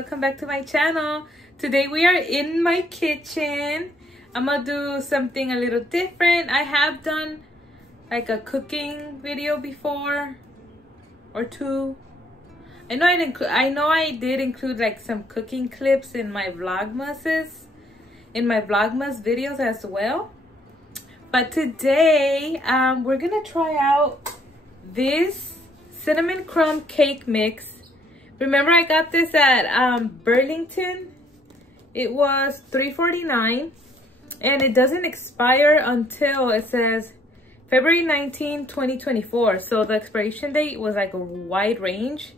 welcome back to my channel. Today we are in my kitchen. I'm gonna do something a little different. I have done like a cooking video before or two. I know I did include like some cooking clips in my vlogmas videos as well. But today we're gonna try out this cinnamon crumb cake mix. Remember, I got this at Burlington. It was $3.49 and it doesn't expire until, it says February 19, 2024. So the expiration date was like a wide range,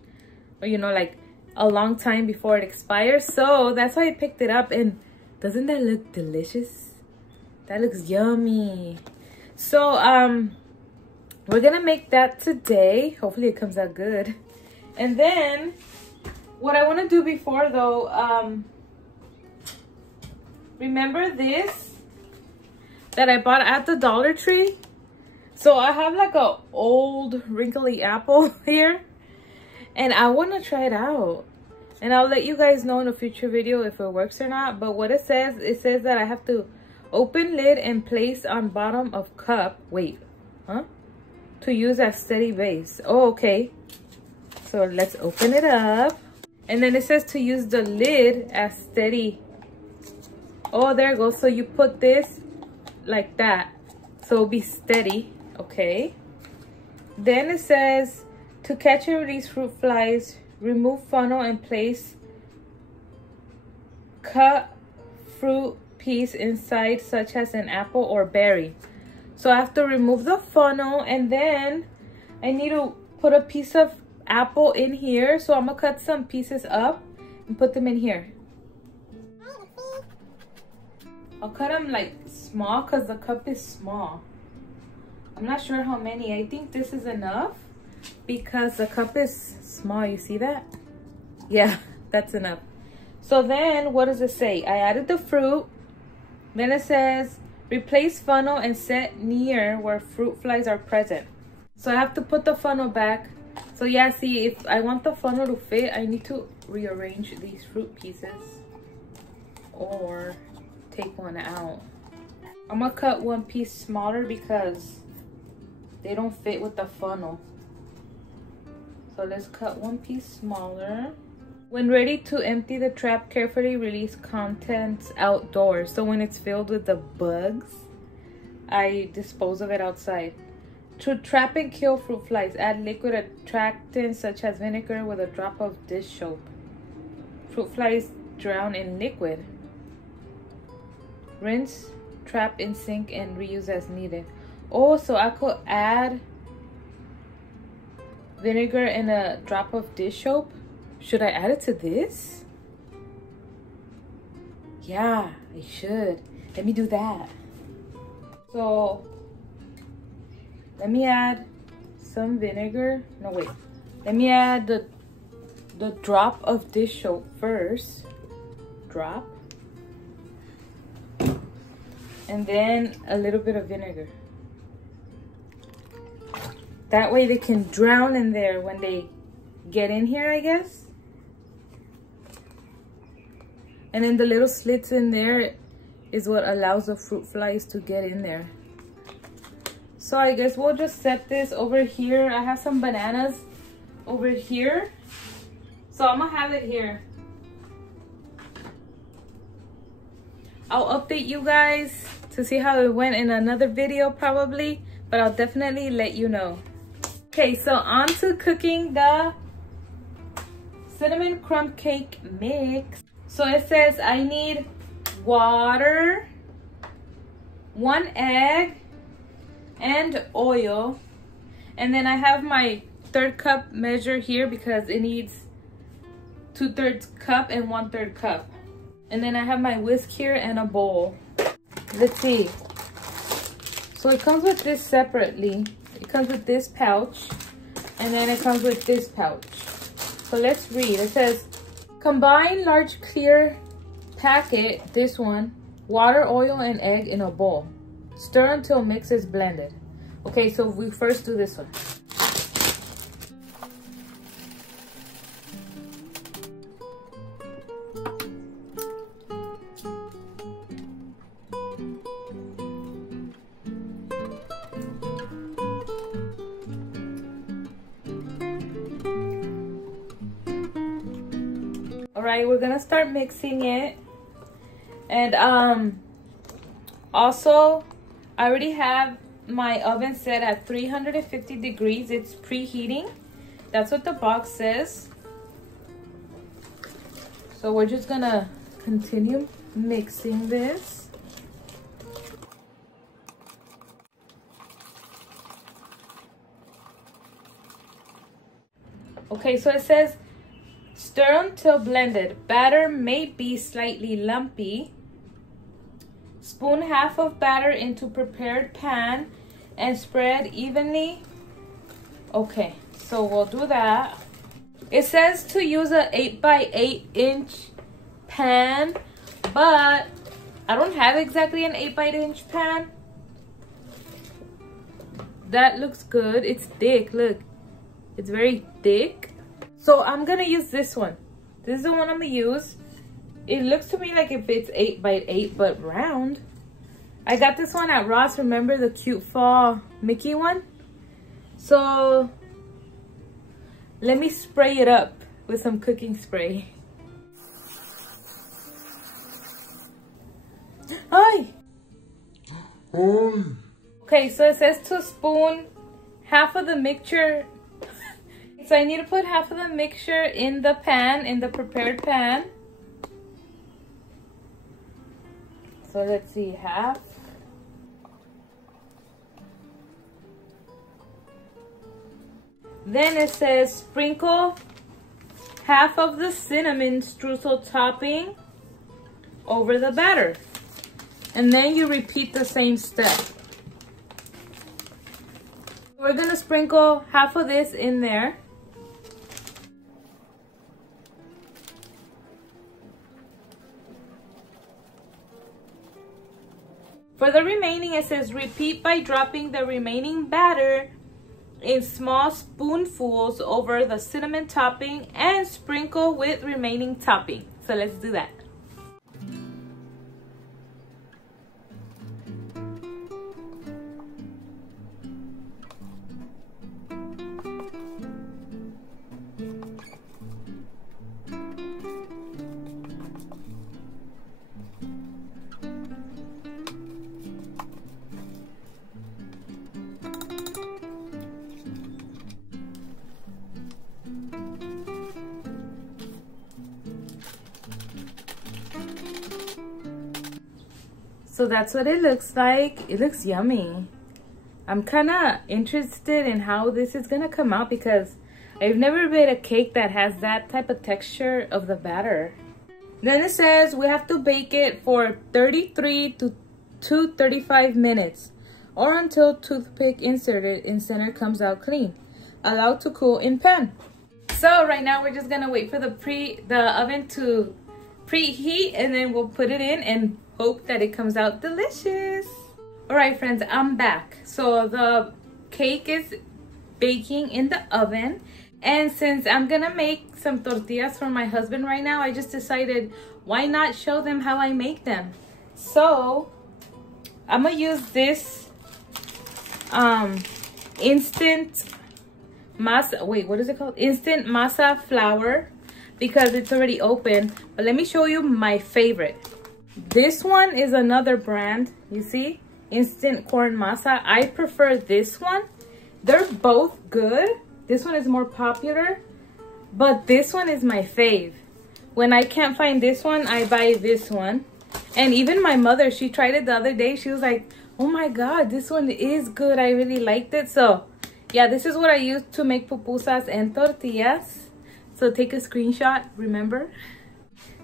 or you know, like a long time before it expires. So that's why I picked it up. And doesn't that look delicious? That looks yummy. So we're gonna make that today. Hopefully it comes out good. And then what I want to do before though, remember this that I bought at the Dollar Tree? So I have like a old wrinkly apple here and I want to try it out, and I'll let you guys know in a future video if it works or not. But what it says that I have to open lid and place on bottom of cup, to use as steady base. Oh, okay. So let's open it up. And then it says to use the lid as steady. Oh, there it goes. So you put this like that, so it'll be steady. Okay. Then it says to catch and release fruit flies, remove funnel and place cut fruit piece inside, such as an apple or berry. So I have to remove the funnel, and then I need to put a piece of apple in here. So I'm gonna cut some pieces up and put them in here. I'll cut them like small because the cup is small. I'm not sure how many. I think this is enough because the cup is small. You see that? Yeah, that's enough. So then what does it say? I added the fruit. Then it says replace funnel and set near where fruit flies are present. So I have to put the funnel back. So yeah, see, if I want the funnel to fit, I need to rearrange these fruit pieces or take one out. I'm gonna cut one piece smaller because they don't fit with the funnel. So let's cut one piece smaller. When ready to empty the trap, carefully release contents outdoors. So when it's filled with the bugs, I dispose of it outside. To trap and kill fruit flies, add liquid attractants such as vinegar with a drop of dish soap. Fruit flies drown in liquid. Rinse, trap in sink, and reuse as needed. Oh, so I could add vinegar and a drop of dish soap. Should I add it to this? Yeah, I should. Let me do that. So let me add some vinegar. No, wait. Let me add the drop of dish soap first. Drop. And then a little bit of vinegar. That way they can drown in there when they get in here, I guess. And then the little slits in there is what allows the fruit flies to get in there. So I guess we'll just set this over here. I have some bananas over here, so I'm gonna have it here. I'll update you guys to see how it went in another video probably, but I'll definitely let you know. Okay, so on to cooking the cinnamon crumb cake mix. So it says I need water, 1 egg, and oil. And then I have my 1/3 cup measure here because it needs 2/3 cup and 1/3 cup. And then I have my whisk here and a bowl. Let's see. So it comes with this separately. It comes with this pouch, and then it comes with this pouch. So let's read. It says, combine large clear packet, this one, water, oil, and egg in a bowl. Stir until mix is blended. Okay, so we first do this one. All right, we're gonna start mixing it. And also, I already have my oven set at 350 degrees. It's preheating. That's what the box says. So we're just gonna continue mixing this. Okay, so it says stir until blended. Batter may be slightly lumpy. Spoon half of batter into prepared pan and spread evenly. Okay, so we'll do that. It says to use a 8x8 inch pan, but I don't have exactly an 8x8 inch pan. That looks good. It's thick, look. It's very thick. So I'm gonna use this one. This is the one I'm gonna use. It looks to me like if it's 8x8, but round. I got this one at Ross. Remember the cute fall Mickey one? So let me spray it up with some cooking spray. Hi. Okay, so it says to spoon half of the mixture. So I need to put half of the mixture in the pan, in the prepared pan. So let's see, half. Then it says sprinkle half of the cinnamon streusel topping over the batter. And then you repeat the same step. We're gonna sprinkle half of this in there. For the remaining, it says repeat by dropping the remaining batter in small spoonfuls over the cinnamon topping and sprinkle with remaining topping. So let's do that. So that's what it looks like. It looks yummy. I'm kind of interested in how this is gonna come out because I've never made a cake that has that type of texture of the batter. Then it says we have to bake it for 33 to 35 minutes or until toothpick inserted in center comes out clean. Allowed to cool in pan. So right now we're just gonna wait for the oven to preheat, and then we'll put it in and hope that it comes out delicious. All right, friends, I'm back. So the cake is baking in the oven, and since I'm gonna make some tortillas for my husband right now, I just decided why not show them how I make them. So I'm gonna use this instant masa, wait, what is it called? Instant masa flour, because it's already open. But let me show you my favorite. This one is another brand, you see, instant corn masa. I prefer this one. They're both good. This one is more popular, but this one is my fave. When I can't find this one, I buy this one. And even my mother, she tried it the other day. She was like, oh my God, this one is good. I really liked it. So yeah, this is what I use to make pupusas and tortillas. So take a screenshot, remember?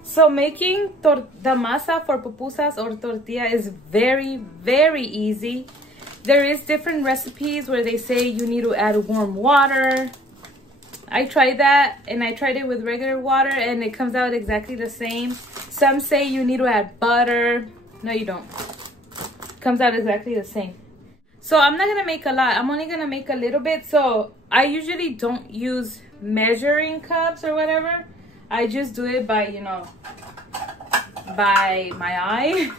So making the masa for pupusas or tortilla is very, very easy. There is different recipes where they say you need to add warm water. I tried that, and I tried it with regular water, and it comes out exactly the same. Some say you need to add butter. No, you don't. It comes out exactly the same. So I'm not gonna make a lot. I'm only gonna make a little bit. So I usually don't use measuring cups or whatever. I just do it by, you know, by my eye.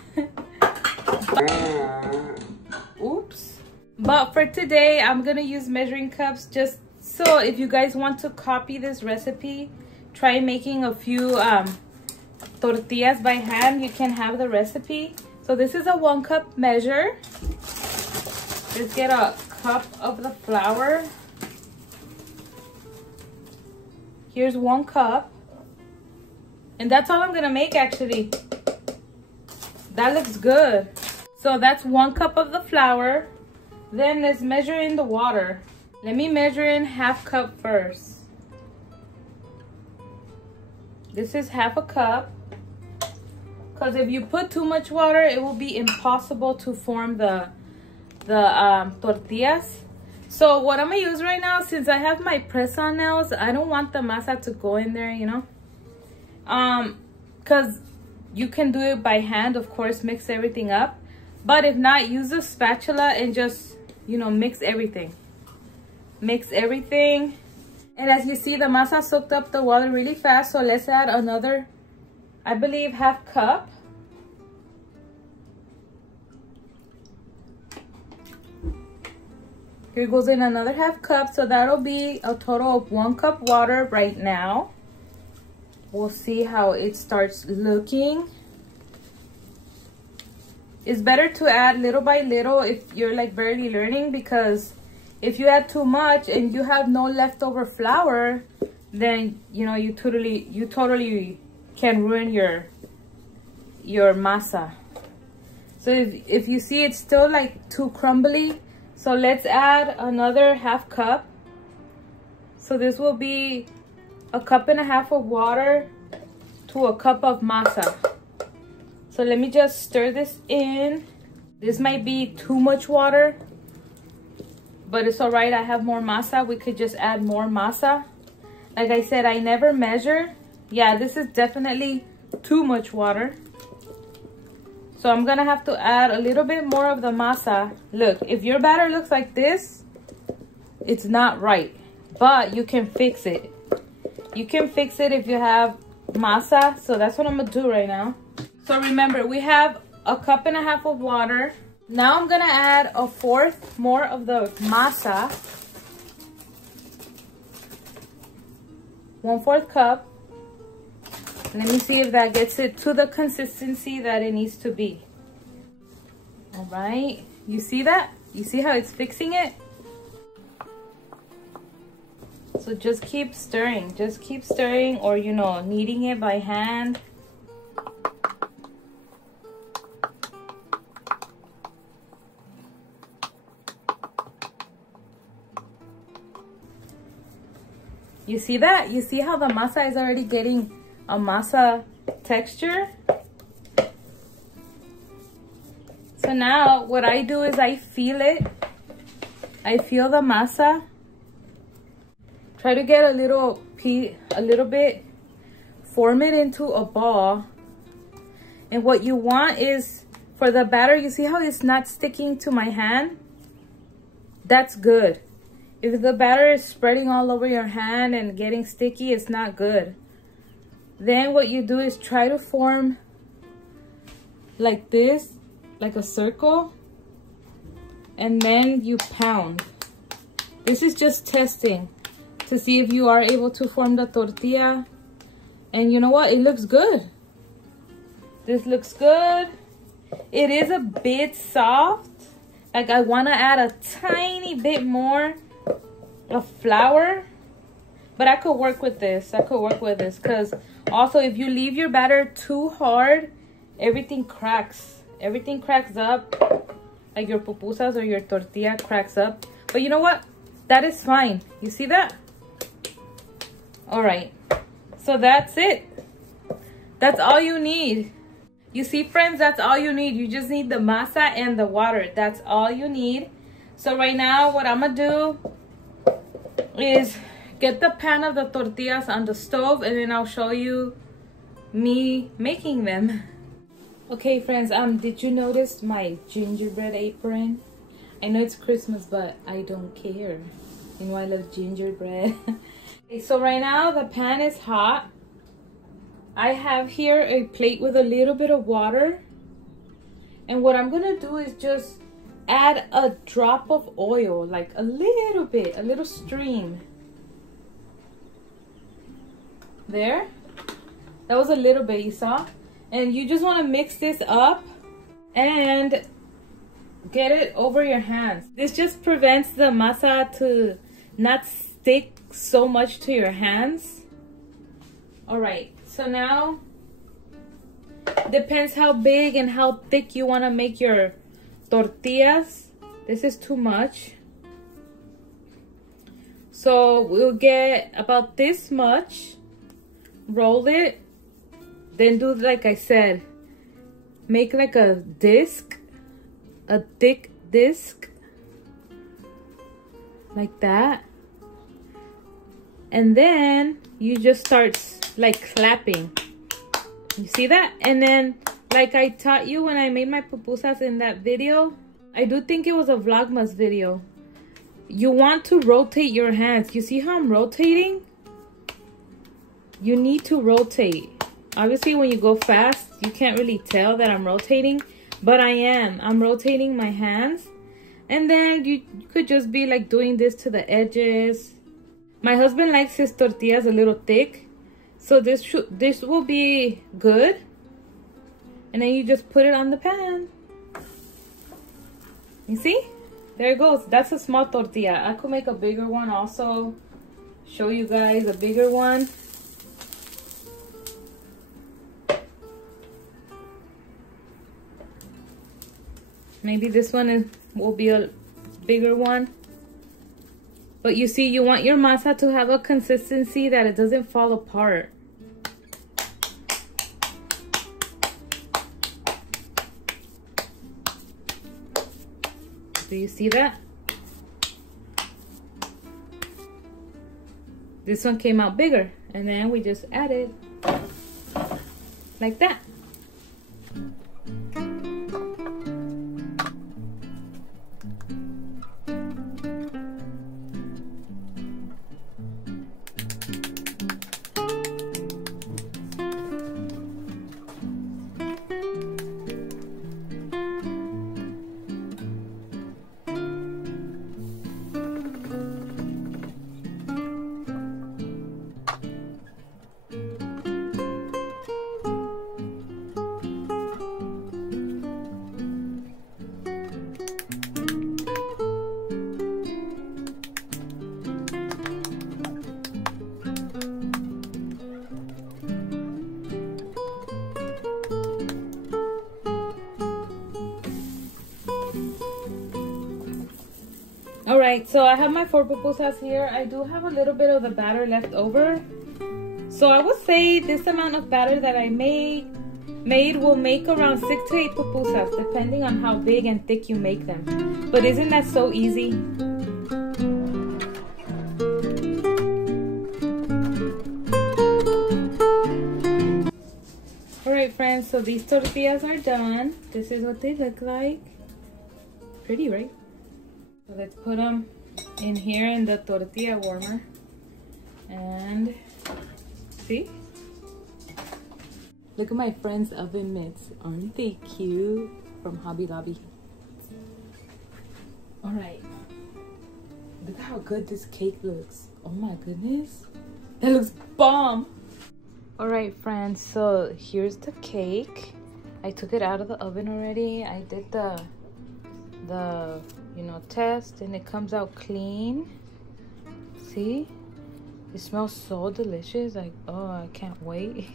Oops. But for today, I'm gonna use measuring cups just so if you guys want to copy this recipe, try making a few tortillas by hand, you can have the recipe. So this is a 1 cup measure. Let's get a cup of the flour. Here's 1 cup. And that's all I'm gonna make actually. That looks good. So that's 1 cup of the flour. Then let's measure in the water. Let me measure in 1/2 cup first. This is 1/2 cup. Because if you put too much water, it will be impossible to form the tortillas. So what I'm gonna use right now, since I have my press-on nails, I don't want the masa to go in there, you know. Because you can do it by hand, of course, mix everything up. But if not, use a spatula and just, you know, mix everything. Mix everything. And as you see, the masa soaked up the water really fast. So let's add another, I believe, 1/2 cup. Here goes in another 1/2 cup. So that'll be a total of 1 cup water right now. We'll see how it starts looking. It's better to add little by little if you're like barely learning, because if you add too much and you have no leftover flour, then you know you totally can ruin your masa. So if you see it's still like too crumbly, so let's add another 1/2 cup. So this will be 1.5 cups of water to a cup of masa. So let me just stir this in. This might be too much water, but it's all right. I have more masa. We could just add more masa. Like I said, I never measure. Yeah, this is definitely too much water. So I'm gonna have to add a little bit more of the masa. Look, if your batter looks like this, it's not right, but you can fix it. You can fix it if you have masa. So that's what I'm gonna do right now. So remember, we have 1.5 cups of water. Now I'm gonna add 1/4 more of the masa. 1/4 cup. Let me see if that gets it to the consistency that it needs to be. All right, you see that? You see how it's fixing it? So just keep stirring, or you know, kneading it by hand. You see that? You see how the masa is already getting a masa texture? So now what I do is I feel it. I feel the masa. Try to get a little bit, form it into a ball. And what you want is for the batter, you see how it's not sticking to my hand? That's good. If the batter is spreading all over your hand and getting sticky, it's not good. Then what you do is try to form like this, like a circle, and then you pound. This is just testing to see if you are able to form the tortilla. And you know what? It looks good. This looks good. It is a bit soft. Like I want to add a tiny bit more of flour, but I could work with this. Because also if you leave your batter too hard, everything cracks. Everything cracks up. Like your pupusas or your tortilla cracks up. But you know what? That is fine. You see that? All right. So that's it. That's all you need. You see, friends, that's all you need. You just need the masa and the water. That's all you need. So right now, what I'm going to do is get the pan of the tortillas on the stove, and then I'll show you me making them. Okay, friends, did you notice my gingerbread apron? I know it's Christmas, but I don't care. You know I love gingerbread. Okay, so right now the pan is hot. I have here a plate with a little bit of water. And what I'm gonna do is just add a drop of oil, like a little bit, a little stream. There. That was a little bit, you saw? And you just want to mix this up and get it over your hands. This just prevents the masa to not stick so much to your hands. All right, so now depends how big and how thick you want to make your tortillas. This is too much. So we'll get about this much, roll it, then do like I said, make like a disc, a thick disc, like that. And then you just start like clapping. You see that? And then like I taught you when I made my pupusas in that video, I do think it was a Vlogmas video. You want to rotate your hands. You see how I'm rotating? You need to rotate. Obviously, when you go fast, you can't really tell that I'm rotating, but I am. I'm rotating my hands. And then you could just be like doing this to the edges. My husband likes his tortillas a little thick, so this will be good. And then you just put it on the pan. You see? There it goes. That's a small tortilla. I could make a bigger one also. Show you guys a bigger one. Maybe this one will be a bigger one. But you see, you want your masa to have a consistency that it doesn't fall apart. Do you see that? This one came out bigger, and then we just added like that. Alright, so I have my 4 pupusas here. I do have a little bit of the batter left over. So I would say this amount of batter that I made will make around 6 to 8 pupusas, depending on how big and thick you make them. But isn't that so easy? Alright friends, so these tortillas are done. This is what they look like. Pretty, right? So let's put them in here in the tortilla warmer. And see? Look at my friend's oven mitts. Aren't they cute? From Hobby Lobby. Alright. Look how good this cake looks. Oh my goodness. That looks bomb. Alright friends, so here's the cake. I took it out of the oven already. I did the test, and it comes out clean. See? It smells so delicious. Like, oh, I can't wait.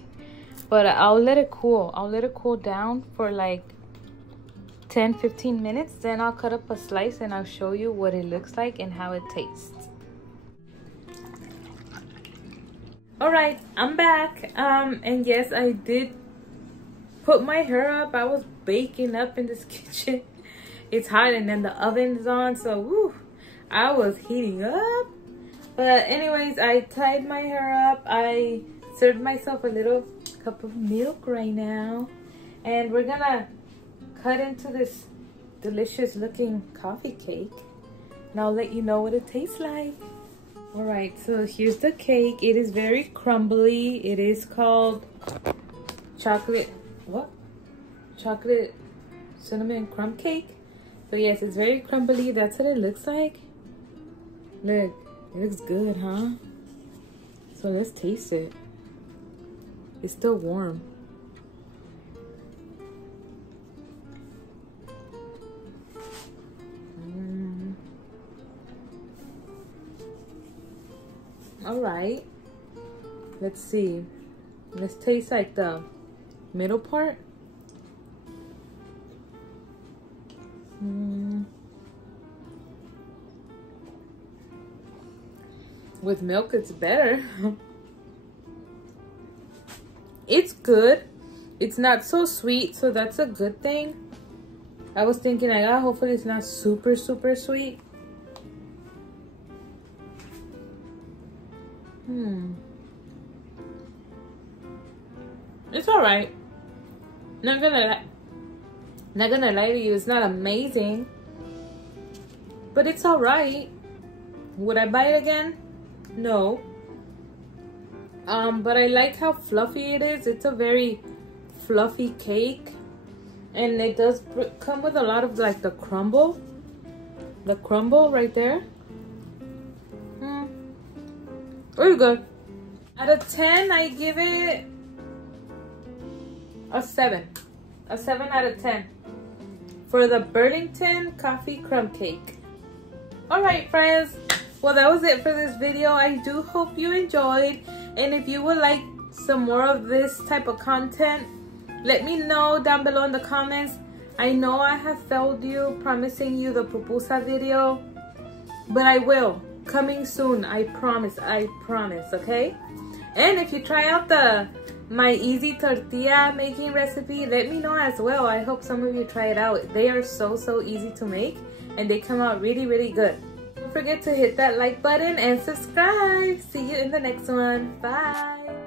But I'll let it cool. I'll let it cool down for like 10-15 minutes. Then I'll cut up a slice and I'll show you what it looks like and how it tastes. Alright, I'm back. And yes, I did put my hair up. I was baking up in this kitchen. It's hot, and then the oven is on, so woo, I was heating up. But anyways, I tied my hair up. I served myself a little cup of milk right now, and we're gonna cut into this delicious looking coffee cake, and I'll let you know what it tastes like. All right, so here's the cake. It is very crumbly. It is called chocolate cinnamon crumb cake. So yes, it's very crumbly. That's what it looks like. Look, it looks good, huh? So let's taste it. It's still warm. All right. Let's see. Let's taste like the middle part. With milk, it's better. It's good. It's not so sweet, so that's a good thing. I was thinking, hopefully it's not super, super sweet. It's all right. Not gonna lie to you, it's not amazing, but it's all right. Would I buy it again? No. But I like how fluffy it is. It's a very fluffy cake, and it does come with a lot of like the crumble right there. Very good. Out of 10, I give it a 7. A 7 out of 10 for the Burlington coffee crumb cake. All right, friends. Well, that was it for this video. I do hope you enjoyed. And if you would like some more of this type of content, let me know down below in the comments. I know I have failed you promising you the pupusa video, but I will. Coming soon, I promise, okay? And if you try out my easy tortilla making recipe, let me know as well. I hope some of you try it out. They are so easy to make, and they come out really good. Don't forget to hit that like button and subscribe. See you in the next one. Bye.